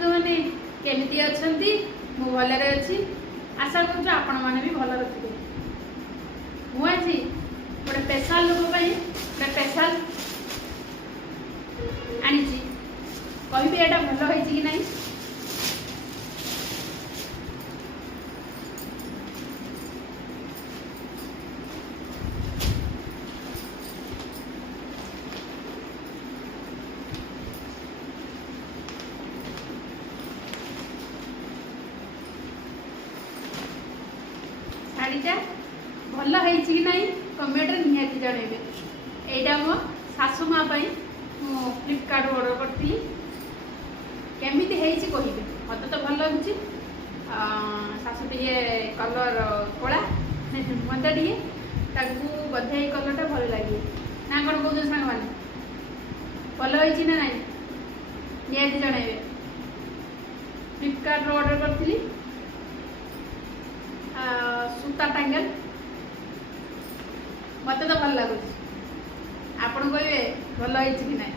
बंधु मैंने केमिति अछंती मु भलरे अछि आशा करूँ आपण मैंने भी भल रखिए मु आज गोटे स्पेशल लोक गोटे स्पेशल आनी कहि यहाँ भल हो कि नहीं शाढ़ीटा भल हो कि नहीं कमेंट निहाती जनइबे। एटा मो सासु माँ फ्लिपकार्ट ऑर्डर करती केमिति हेइछि कहिबे मत तो भल लगुछि सासु टिके कलर कला मत टिके ताकू बधे कलरटा भल लगे ना कौन कौन सांग मैंने भल होइछि ना नहीं निहाती जनइबे। फ्लिपकार्ट ऑर्डर करती सूता टांगल मत तो भल लगुच आपण कहे भल हो कि ना।